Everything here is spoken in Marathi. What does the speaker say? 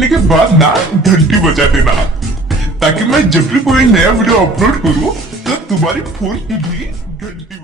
करने के बाद ना घंटी बजा देना, ताकि मैं जब भी कोई नया वीडियो अपलोड करूँ तो तुम्हारी फोन की भी घंटी